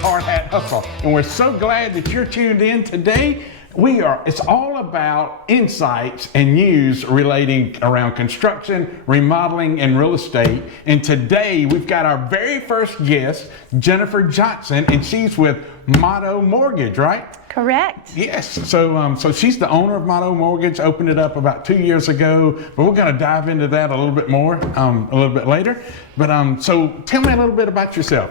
Hard Hat Hustle. And we're so glad that you're tuned in today. It's all about insights and news relating around construction, remodeling, and real estate. And today we've got our very first guest, Jennifer Johnston, and she's with Motto Mortgage, right? Correct. Yes. So she's the owner of Motto Mortgage, opened it up about 2 years ago, but we're going to dive into that a little bit more a little bit later. But so tell me a little bit about yourself.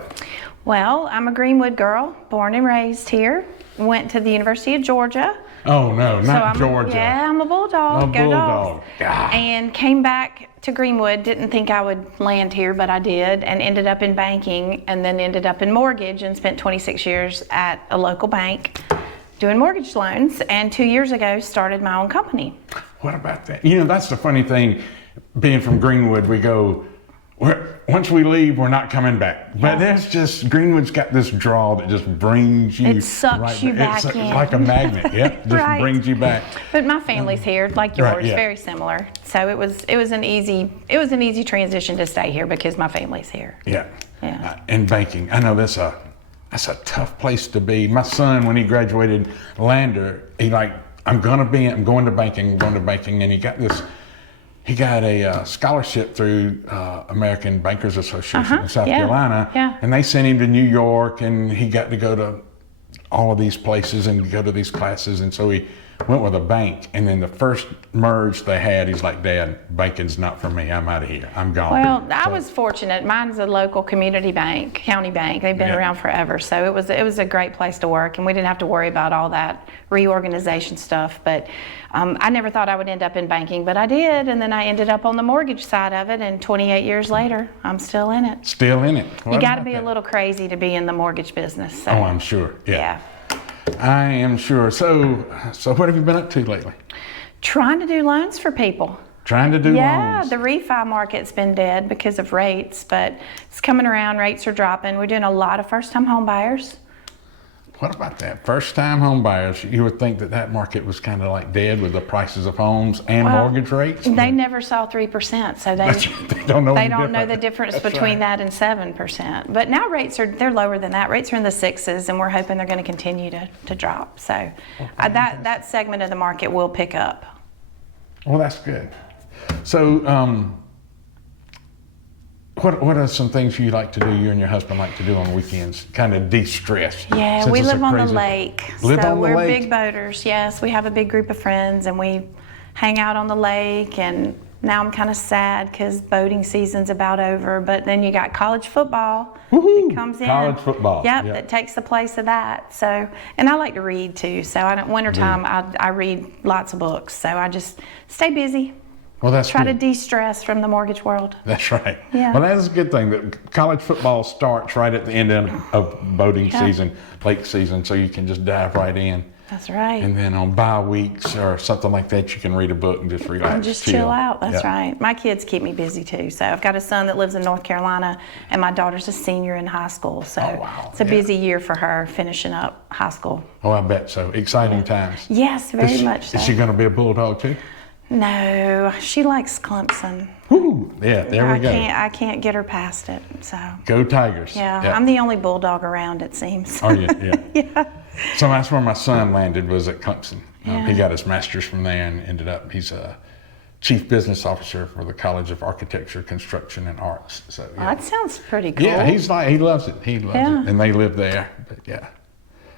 Well, I'm a Greenwood girl, born and raised here. Went to the University of Georgia. Oh no, not Georgia. Yeah, I'm a Bulldog. Go Dogs. And came back to Greenwood. Didn't think I would land here, but I did, and ended up in banking, and then ended up in mortgage, and spent 26 years at a local bank doing mortgage loans. And 2 years ago, started my own company. What about that? You know, that's the funny thing. Being from Greenwood, we go. Once we leave, we're not coming back. But there's just, Greenwood's got this draw that just brings you. It sucks you back in. It's like a magnet, yeah. Just brings you back. But my family's here, like yours, very similar. So it was an easy transition to stay here because my family's here. Yeah. And banking, I know that's a tough place to be. My son, when he graduated Lander, I'm going to banking, and he got a scholarship through American Bankers Association in South Carolina, and they sent him to New York, and he got to go to all of these places and go to these classes, and so he went with a bank, and then the first merge they had, he's like, Dad, banking's not for me, I'm out of here, I'm gone. Well, I was fortunate. Mine's a local community bank, county bank. They've been around forever, so it was a great place to work, and we didn't have to worry about all that reorganization stuff. But I never thought I would end up in banking, but I did, and then I ended up on the mortgage side of it, and 28 years later, I'm still in it. Still in it. You got to be a little crazy to be in the mortgage business. So. Oh, I'm sure. Yeah. I am sure. So what have you been up to lately? Trying to do loans for people. Trying to do loans. Yeah, the refi market's been dead because of rates, but it's coming around. Rates are dropping. We're doing a lot of first-time home buyers. What about that? First-time home buyers, you would think that market was kind of like dead with the prices of homes and mortgage rates? They never saw 3%, so they don't know the difference between that and 7%. But now they're lower than that. Rates are in the 6s, and we're hoping they're going to continue to drop. So that segment of the market will pick up. Well, that's good. So what are some things you like to do, you and your husband like to do on weekends, kind of de-stress? Yeah, we live on the lake. We're lake? Big boaters, yes. We have a big group of friends, and we hang out on the lake. And now I'm kind of sad because boating season's about over. But then you got college football that comes in. College football. Yep, that takes the place of that. So, and I like to read too. So wintertime, I read lots of books. So I just stay busy. Well, that's Try good. to de-stress from the mortgage world. That's right. Yeah. Well, that's a good thing that college football starts right at the end of boating season, lake season, so you can just dive right in. That's right. And then on bye weeks or something like that, you can read a book and just relax. And just chill out. That's right. My kids keep me busy too. So I've got a son that lives in North Carolina, and my daughter's a senior in high school. So it's a busy year for her finishing up high school. Oh, I bet so. Exciting times. Yes, very much so. Is she going to be a Bulldog too? No, she likes Clemson. Ooh, yeah, there we go. I can't get her past it. So go Tigers. Yeah, I'm the only Bulldog around, it seems. Oh yeah. Yeah. So that's where my son landed, was at Clemson. He got his master's from there and ended up, he's a chief business officer for the College of Architecture, Construction, and Arts. So that sounds pretty cool. Yeah, he loves it. He loves it, and they live there. But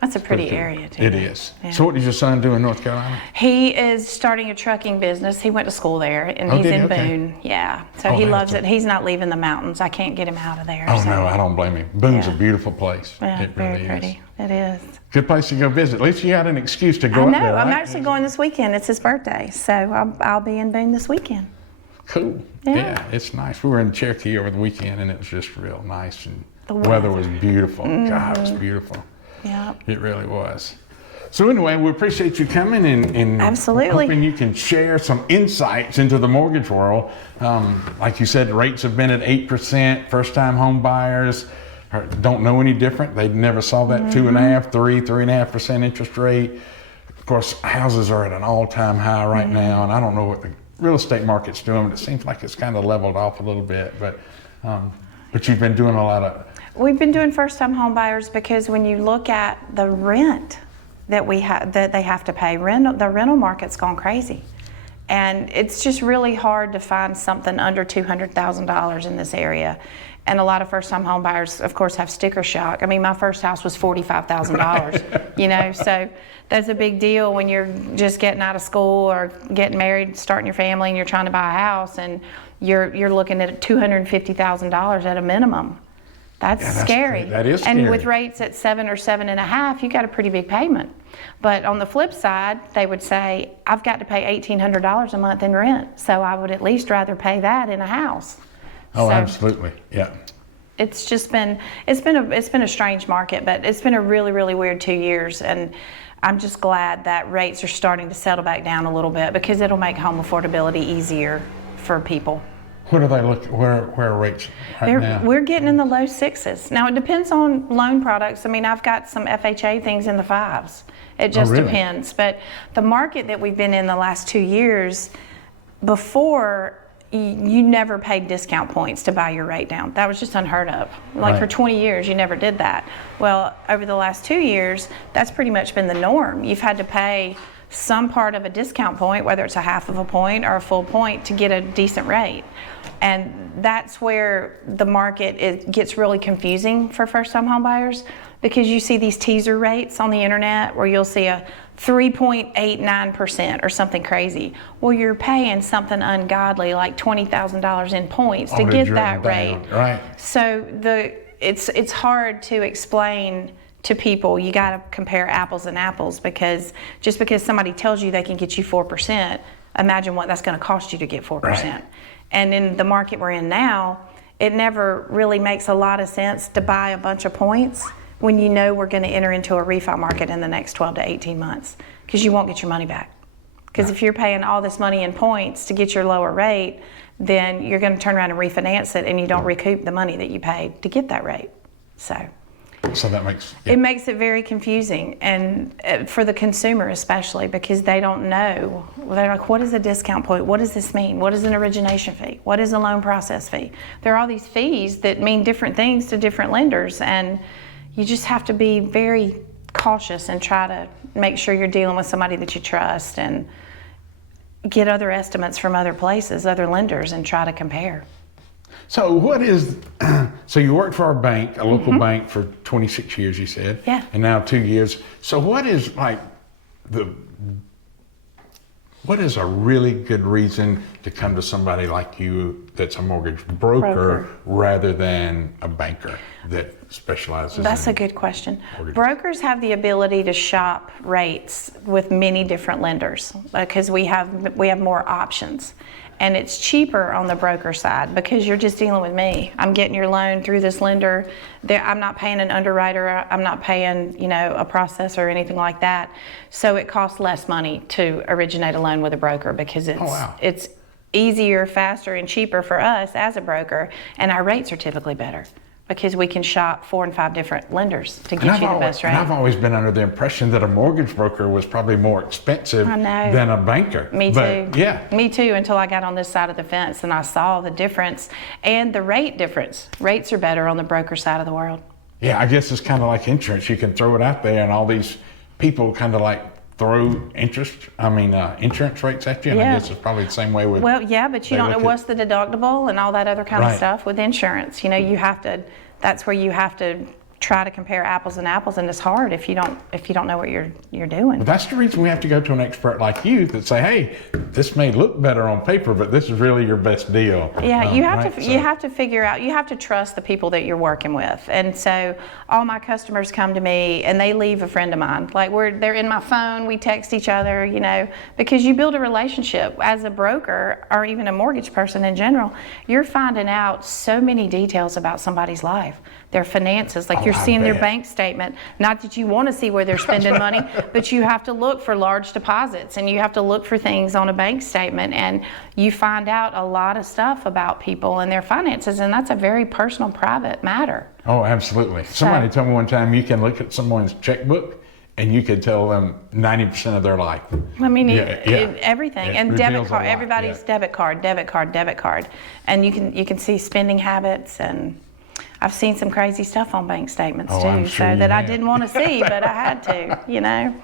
that's a pretty area too. It is. Yeah. So what does your son do in North Carolina? He is starting a trucking business. He went to school there, and he's in Boone. Yeah, so he loves it. He's not leaving the mountains. I can't get him out of there. Oh no, I don't blame him. Boone's a beautiful place. Yeah, it really very pretty. It is. Good place to go visit. At least you had an excuse to go up there, right? I'm actually going this weekend. It's his birthday, so I'll be in Boone this weekend. Cool. Yeah, it's nice. We were in Cherokee over the weekend, and it was just real nice, and the weather was beautiful. God, it was beautiful. Yeah, it really was. So anyway, we appreciate you coming and absolutely hoping you can share some insights into the mortgage world. Like you said, rates have been at 8%. First-time home buyers don't know any different. They never saw that 2.5%, 3.5% interest rate. Of course, houses are at an all-time high right now, and I don't know what the real estate market's doing, but it seems like it's kind of leveled off a little bit. But But you've been doing a lot of... We've been doing first-time home buyers because when you look at the rent that they have to pay, the rental market's gone crazy. And it's just really hard to find something under $200,000 in this area. And a lot of first-time home buyers, of course, have sticker shock. I mean, my first house was $45,000, you know, so that's a big deal when you're just getting out of school or getting married, starting your family, and you're trying to buy a house, and you're looking at $250,000 at a minimum. That's scary. That is scary. And with rates at 7 or 7.5, you got a pretty big payment. But on the flip side, they would say, I've got to pay $1,800 a month in rent, so I would at least rather pay that in a house. Oh, So absolutely, yeah. it's just been a strange market, but it's been a really, really weird 2 years, and I'm just glad that rates are starting to settle back down a little bit because it'll make home affordability easier for people. What do they look? Where are rates right now? We're getting in the low 6s. Now it depends on loan products. I mean, I've got some FHA things in the 5s. It just really? depends. But the market that we've been in the last 2 years, before you never paid discount points to buy your rate down. That was just unheard of. Like for 20 years, you never did that. Well, over the last 2 years, that's pretty much been the norm. You've had to pay some part of a discount point, whether it's a half of a point or a full point, to get a decent rate. And that's where the market gets really confusing for first-time home buyers, because you see these teaser rates on the internet where you'll see a 3.89% or something crazy. Well, you're paying something ungodly like $20,000 in points to get that rate. Right. So it's hard to explain to people. You got to compare apples and apples, because just because somebody tells you they can get you 4%, imagine what that's going to cost you to get 4%. Right. And in the market we're in now, it never really makes a lot of sense to buy a bunch of points when you know we're going to enter into a refi market in the next 12 to 18 months, because you won't get your money back. Because if you're paying all this money in points to get your lower rate, then you're going to turn around and refinance it, and you don't recoup the money that you paid to get that rate. So that makes... it makes it very confusing, and for the consumer especially, because they don't know. They're like, what is a discount point? What does this mean? What is an origination fee? What is a loan process fee? There are all these fees that mean different things to different lenders, and you just have to be very cautious and try to make sure you're dealing with somebody that you trust, and get other estimates from other places, other lenders, and try to compare. So so you worked for a bank, a local bank, for 26 years, you said? Yeah. And now 2 years. So what is a really good reason to come to somebody like you that's a mortgage broker rather than a banker that specializes That's in a good question. mortgages? Brokers have the ability to shop rates with many different lenders because we have more options. And it's cheaper on the broker side because you're just dealing with me. I'm getting your loan through this lender. I'm not paying an underwriter. I'm not paying, a processor or anything like that. So it costs less money to originate a loan with a broker because it's easier, faster, and cheaper for us as a broker. And our rates are typically better because we can shop 4 and 5 different lenders to get you the best rate. And I've always been under the impression that a mortgage broker was probably more expensive than a banker. Me too. Yeah. Me too, until I got on this side of the fence and I saw the difference and the rate difference. Rates are better on the broker side of the world. Yeah, I guess it's kind of like insurance. You can throw it out there and all these people kind of like throw insurance rates at you. And I guess it's probably the same way with... Well, yeah, but you don't know what's the deductible and all that other kind of stuff with insurance. You have to, that's where you have to try to compare apples and apples, and it's hard if you don't know what you're doing. But that's the reason we have to go to an expert like you that say, hey, this may look better on paper, but this is really your best deal. Yeah, you have to figure out, you have to trust the people that you're working with. And so all my customers come to me and they leave a friend of mine. Like they're in my phone, we text each other, because you build a relationship as a broker or even a mortgage person in general. You're finding out so many details about somebody's life, their finances, like you're seeing their bank statement. Not that you want to see where they're spending money, but you have to look for large deposits and you have to look for things on a bank statement, and you find out a lot of stuff about people and their finances, and that's a very personal, private matter. Oh, absolutely. Somebody told me one time you can look at someone's checkbook and you could tell them 90% of their life. I mean, everything. And debit card, everybody's debit card. And you can see spending habits, and I've seen some crazy stuff on bank statements Oh, too, I'm sure so you that I have. didn't want to see, but I had to, you know.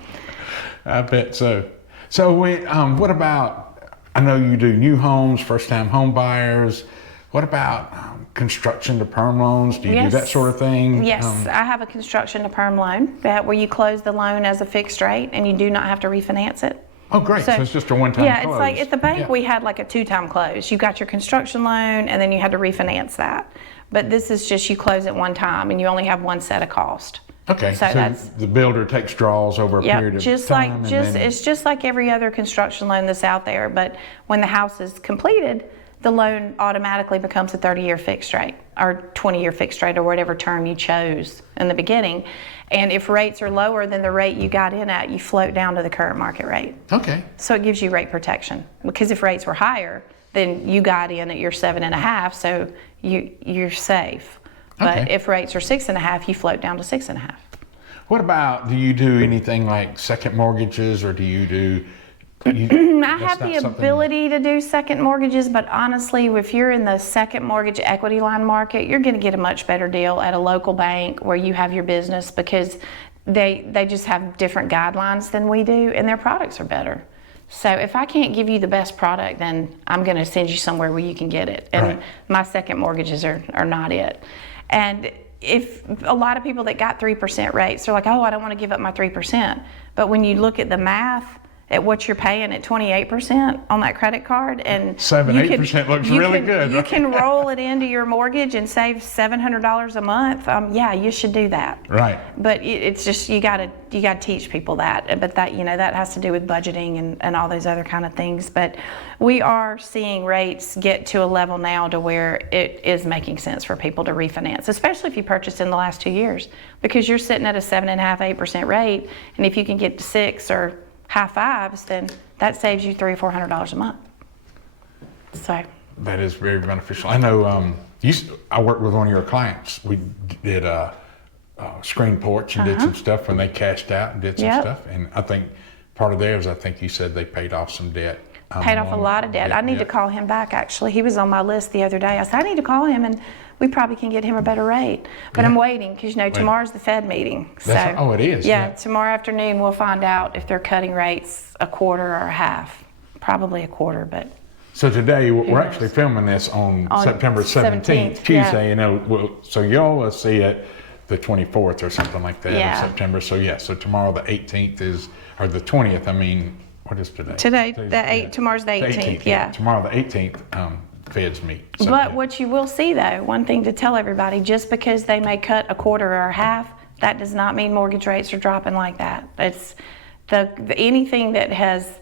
I bet so. So what about, I know you do new homes, first-time home buyers. What about construction to perm loans? Do you do that Yes. sort of thing? Yes, I have a construction to perm loan where you close the loan as a fixed rate and you do not have to refinance it. Oh, great. So it's just a one-time Yeah, close. it's like at the bank Yeah. we had like a 2-time close. You got your construction loan and then you had to refinance that. But this is just you close it one time and you only have one set of cost. Okay, So so that's- the builder takes draws over a period of just time. like and then, it's just like every other construction loan that's out there. But when the house is completed, the loan automatically becomes a 30-year fixed rate or 20-year fixed rate or whatever term you chose in the beginning. And if rates are lower than the rate you got in at, you float down to the current market rate. Okay. So it gives you rate protection. Because if rates were higher, then you got in at your 7.5, so you're safe. But Okay. if rates are 6.5, you float down to 6.5. What about, do you do anything like second mortgages, or do you do? I that's have not the something- ability to do second mortgages, but honestly, if you're in the second mortgage equity line market, you're going to get a much better deal at a local bank where you have your business, because they just have different guidelines than we do, and their products are better. So if I can't give you the best product, then I'm going to send you somewhere where you can get it. And Right. my second mortgages are not it. And if a lot of people that got 3% rates, they're like, oh, I don't want to give up my 3%. But when you look at the math at what you're paying at 28% on that credit card, and 7-8% looks really good, You right? can roll it into your mortgage and save $700 a month. Yeah, you should do that. Right. But it's just you gotta teach people that. But that that has to do with budgeting and all those other kind of things. But we are seeing rates get to a level now to where it is making sense for people to refinance, especially if you purchased in the last 2 years, because you're sitting at a 7.5-8% rate, and if you can get to 6 or high fives, then that saves you $300 or $400 a month. So That is very beneficial. I know I worked with one of your clients. We did a screen porch and did some stuff when they cashed out and did some Yep. stuff. And I think part of theirs, I think you said they paid off some debt. paid off a lot of debt. I need to call. call him back, actually. He was on my list the other day. I said, I need to call him, and we probably can get him a better rate. But I'm waiting, because tomorrow's the Fed meeting. Oh, it is? Yeah, Yeah. tomorrow afternoon we'll find out if they're cutting rates a quarter or a half. Probably a quarter, but So today, we're knows? actually filming this on On September 17th, 17th, Tuesday. So y'all will see it the 24th or something like that Yeah. of September. So tomorrow the 18th is, or the 20th, what is today? tomorrow's the 18th, yeah. Tomorrow the 18th, Feds meet. So, But what you will see, though, one thing to tell everybody, just because they may cut a quarter or a half, that does not mean mortgage rates are dropping like that. It's anything that has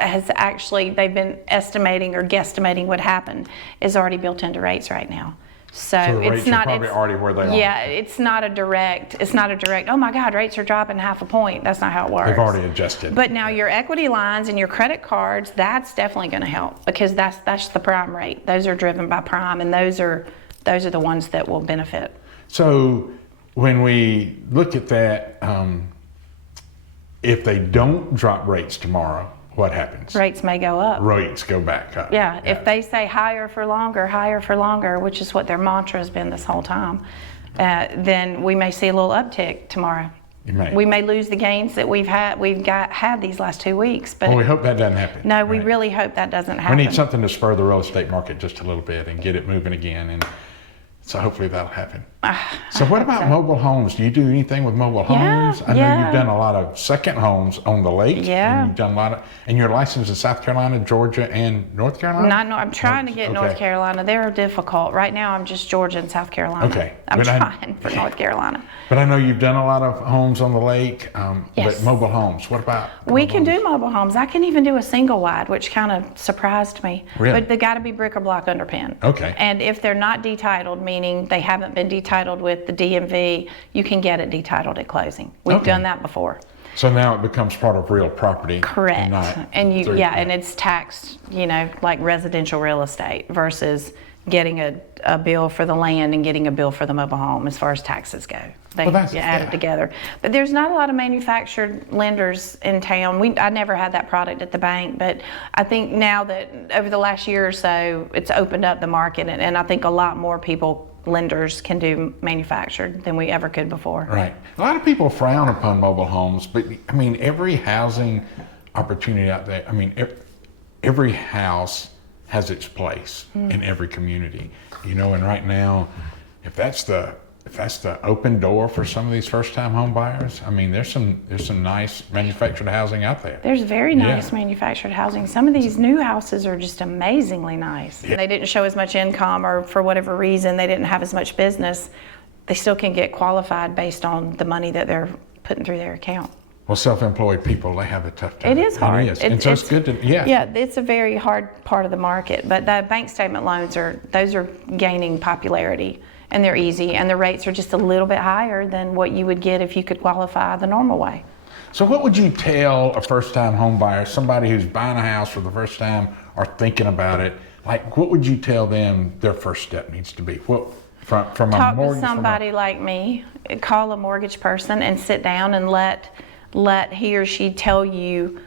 actually, they've been estimating or guesstimating what happened is already built into rates right now. So the it's rates are not probably already where they are. Yeah, it's not a direct, oh my God, rates are dropping half a point. That's not how it works. They've already adjusted. But now your equity lines and your credit cards, that's definitely going to help, because that's the prime rate. Those are driven by prime, and those are the ones that will benefit. So when we look at that, if they don't drop rates tomorrow, what happens? Rates may go up. Rates go back up. Yeah, if they say higher for longer, which is what their mantra has been this whole time, then we may see a little uptick tomorrow. You may. We may lose the gains that we've had these last 2 weeks. But Well, we hope that doesn't happen. no, we Right. really hope that doesn't We happen. need something to spur the real estate market just a little bit and get it moving again, and so hopefully that'll happen. So what about mobile homes? Do you do anything with mobile homes? I know yeah. you've done a lot of second homes on the lake. Yeah. And you've done a lot of, and you're licensed in South Carolina, Georgia, and North Carolina? I'm trying to get North Okay. Carolina. They're difficult. Right now I'm just Georgia and South Carolina. Okay. I'm But trying for North Carolina. But I know you've done a lot of homes on the lake, Yes. but mobile homes, what about? We mobile can homes? do mobile homes. I can even do a single wide, which kind of surprised me. Really? But they got to be brick or block underpin. Okay. And if they're not detitled, meaning they haven't been detitled with the DMV, you can get it detitled at closing. We've Okay. done that before. So now it becomes part of real property. Correct. And and it's taxed, like residential real estate versus getting a bill for the land and getting a bill for the mobile home as far as taxes go. They Well, that's- add yeah. it together. But there's not a lot of manufactured lenders in town. I never had that product at the bank, but I think now that over the last year or so, it's opened up the market, and I think a lot more people lenders can do manufactured than we ever could before. Right. A lot of people frown upon mobile homes, but I mean, every housing opportunity out there, I mean, every house has its place in every community, you know, and right now, if that's the open door for some of these first-time home buyers, I mean, there's some nice manufactured housing out there. There's very nice manufactured housing. Some of these new houses are just amazingly nice. Yeah. They didn't show as much income, or for whatever reason, they didn't have as much business. They still can get qualified based on the money that they're putting through their account. Well, self-employed people, they have a tough time. It is hard. It is. And so it's good to, Yeah, it's a very hard part of the market, but the bank statement loans those are gaining popularity, and they're easy, and the rates are just a little bit higher than what you would get if you could qualify the normal way. So what would you tell a first-time home buyer, somebody who's buying a house for the first time or thinking about it, like what would you tell them their first step needs to be? What, from a mortgage? Talk to somebody like me, call a mortgage person and sit down and let he or she tell you,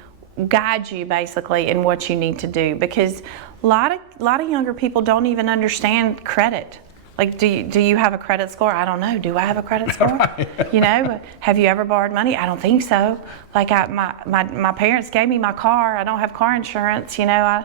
guide you basically in what you need to do, because a lot of younger people don't even understand credit. Like, do you have a credit score? I don't know. Do I have a credit score? You know, have you ever borrowed money? I don't think so. Like, my parents gave me my car. I don't have car insurance. You know,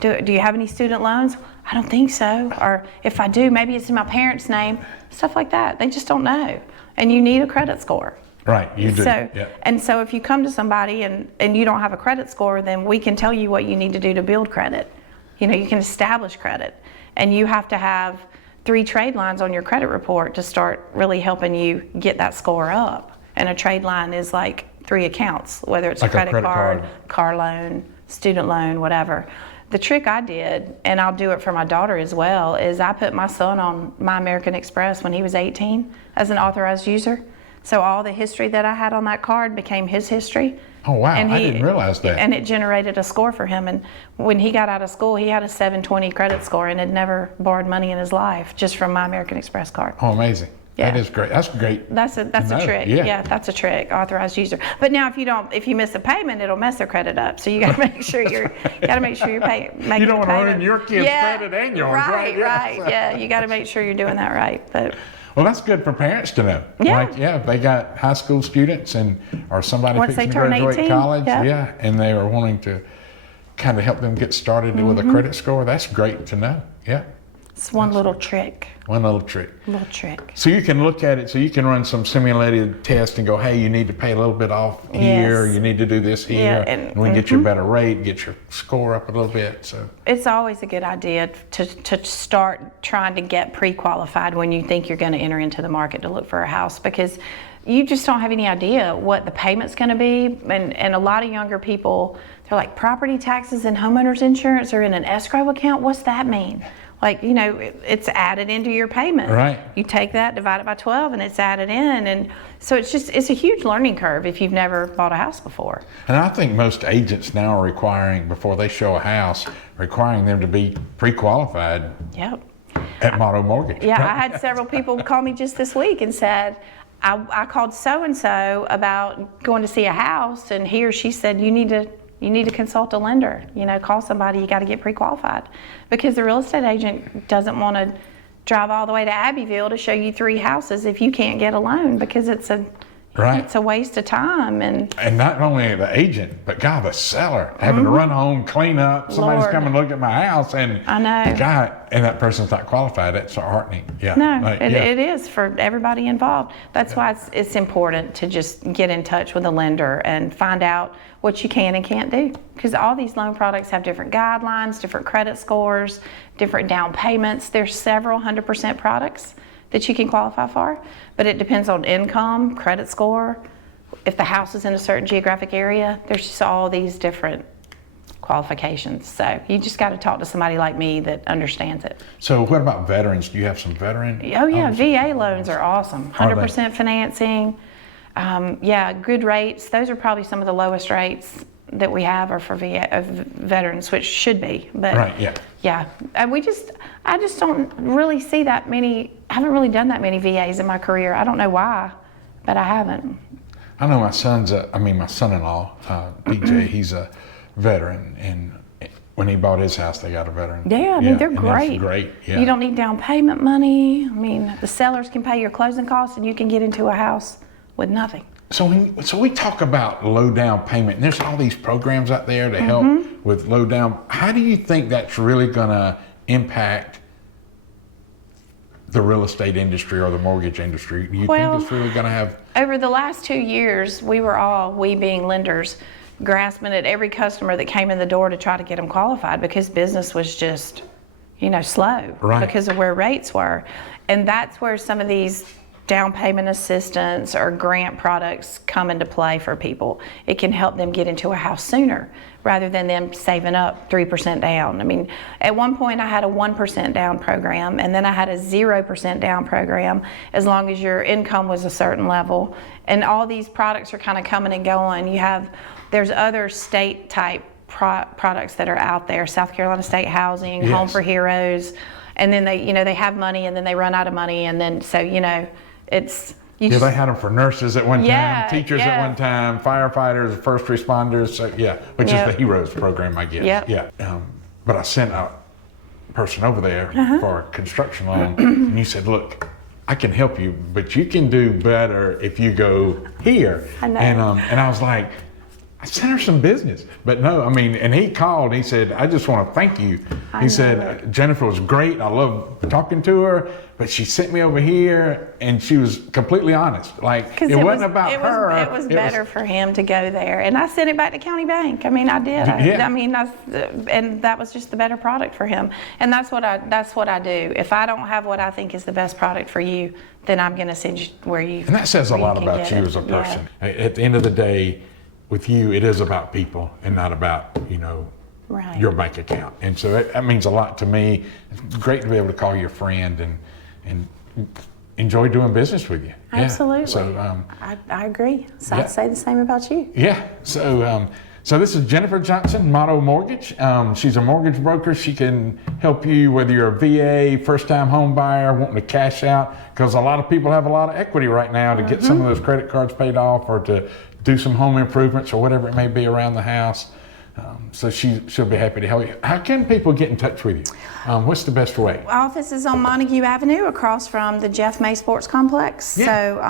do you have any student loans? I don't think so. Or if I do, maybe it's in my parents' name. Stuff like that. They just don't know. And you need a credit score. Right, you do. So, yeah. And so if you come to somebody and you don't have a credit score, then we can tell you what you need to do to build credit. You know, you can establish credit. And you have to have 3 trade lines on your credit report to start really helping you get that score up. And a trade line is like 3 accounts, whether it's like a credit card, car loan, student loan, whatever. The trick I did, and I'll do it for my daughter as well, is I put my son on My American Express when he was 18 as an authorized user. So all the history that I had on that card became his history. Oh, wow. And I didn't realize that. And it generated a score for him. And when he got out of school, he had a 720 credit score and had never borrowed money in his life just from My American Express card. Oh, amazing. Yeah. That is great. That's great. That's a trick. Yeah, that's a trick. Authorized user. But now, if you miss a payment, it'll mess their credit up. So you got to make sure you're paying. You don't want to ruin your kids' credit and yours, right? Right. Yeah, you got to make sure you're doing that right. But well, that's good for parents to know. Yeah. Like, if they got high school students or somebody Once fixing they to turn graduate 18, college, yeah. And they are wanting to kind of help them get started with a credit score, that's great to know. Yeah. it's one little trick. One little trick. Little trick. So you can look at it, so you can run some simulated test and go, hey, you need to pay a little bit off here, Yes. you need to do this here, Yeah, and and- we can get you a better rate, get your score up a little bit. So It's always a good idea to start trying to get pre-qualified when you think you're going to enter into the market to look for a house, because you just don't have any idea what the payment's going to be. And a lot of younger people, they're like, property taxes and homeowners insurance are in an escrow account? What's that mean? Like, you know, it's added into your payment. Right. You take that, divide it by 12, and it's added in. And so it's a huge learning curve if you've never bought a house before. And I think most agents now are requiring, before they show a house, requiring them to be pre-qualified Yep. at Motto Mortgage. Yeah, I had several people call me just this week and said, I called so-and-so about going to see a house, and he or she said, you need to consult a lender. You know, call somebody, you got to get pre-qualified. Because the real estate agent doesn't want to drive all the way to Abbeville to show you 3 houses if you can't get a loan, because it's a waste of time. And not only the agent, but God, the seller, having to run home, clean up, somebody's Lord. coming to look at my house, and I know. God, and that person's not qualified. It's heartening. Yeah. No, Like, it is for everybody involved. That's why it's important to just get in touch with a lender and find out what you can and can't do. Because all these loan products have different guidelines, different credit scores, different down payments. There's several 100% products that you can qualify for, but it depends on income, credit score, if the house is in a certain geographic area. There's just all these different qualifications. So you just got to talk to somebody like me that understands it. So what about veterans? Do you have some veteran? Oh yeah, VA loans are awesome. Are they? 100% financing. Yeah, good rates. Those are probably some of the lowest rates that we have are for veterans, which should be. But Right, yeah. Yeah, I just don't really see that many. I haven't really done that many VAs in my career. I don't know why, but I haven't. I know my son-in-law, DJ, he's a veteran, and when he bought his house, they got a veteran. Yeah, I mean, they're and great. That's great. Yeah. You don't need down payment money. I mean, the sellers can pay your closing costs and you can get into a house with nothing. So we talk about low down payment, and there's all these programs out there to help with low down. How do you think that's really going to impact the real estate industry or the mortgage industry? Do you think it's really going to have? Over the last 2 years, we being lenders, grasping at every customer that came in the door to try to get them qualified because business was just, slow because of where rates were. And that's where some of these down payment assistance or grant products come into play for people. It can help them get into a house sooner rather than them saving up 3% down. I mean, at one point I had a 1% down program, and then I had a 0% down program as long as your income was a certain level. And all these products are kind of coming and going. There's other state type products that are out there, South Carolina State Housing, Yes. Home for Heroes, and then they have money and then they run out of money, and then it's They had them for nurses at one time, teachers at yeah. one time, firefighters, first responders. So which is the Heroes program, I guess. Yep. Yeah. But I sent a person over there for a construction loan, and you said, "Look, I can help you, but you can do better if you go here." I know. And I was like, I sent her some business, but no, I mean, and he called, he said, "I just want to thank you." He said, "Jennifer was great. I love talking to her, but she sent me over here and she was completely honest. Like, it wasn't about her. It was better for him to go there. And I sent it back to County Bank. I mean, I did. And that was just the better product for him. And that's what I do. If I don't have what I think is the best product for you, then I'm going to send you where you And that says a lot about you as a Yeah. person. At the end of the day, with you, it is about people and not about, Right. your bank account. And so that means a lot to me. It's great to be able to call you a friend and enjoy doing business with you. Absolutely. Yeah. So I agree. So I'd say the same about you. yeah. So this is Jennifer Johnston, Motto Mortgage. She's a mortgage broker. She can help you whether you're a VA, first-time home buyer, wanting to cash out, because a lot of people have a lot of equity right now to get some of those credit cards paid off or to do some home improvements or whatever it may be around the house. So she'll be happy to help you. How can people get in touch with you? What's the best way? Office is on Montague Avenue across from the Jeff May Sports Complex. Yeah. So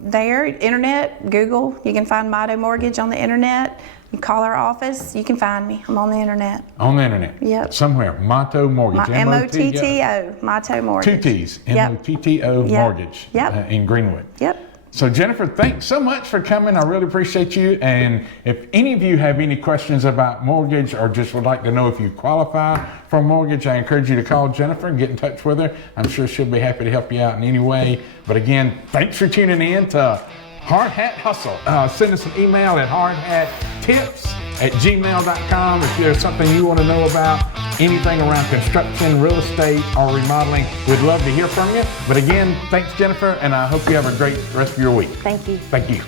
there, internet, Google, you can find Motto Mortgage on the internet. You call our office, you can find me. I'm on the internet. On the internet? Yep. Somewhere. Motto Mortgage. M-O-T-T-O, Motto Mortgage. 2 T's. Yep. M-O-T-T-O Yep. Mortgage. Yep. In Greenwood. Yep. So Jennifer, thanks so much for coming. I really appreciate you. And if any of you have any questions about mortgage or just would like to know if you qualify for a mortgage, I encourage you to call Jennifer and get in touch with her. I'm sure she'll be happy to help you out in any way. But again, thanks for tuning in to Hard Hat Hustle. Send us an email at hardhattips@gmail.com if there's something you want to know about, anything around construction, real estate, or remodeling. We'd love to hear from you. But again, thanks, Jennifer, and I hope you have a great rest of your week. Thank you. Thank you.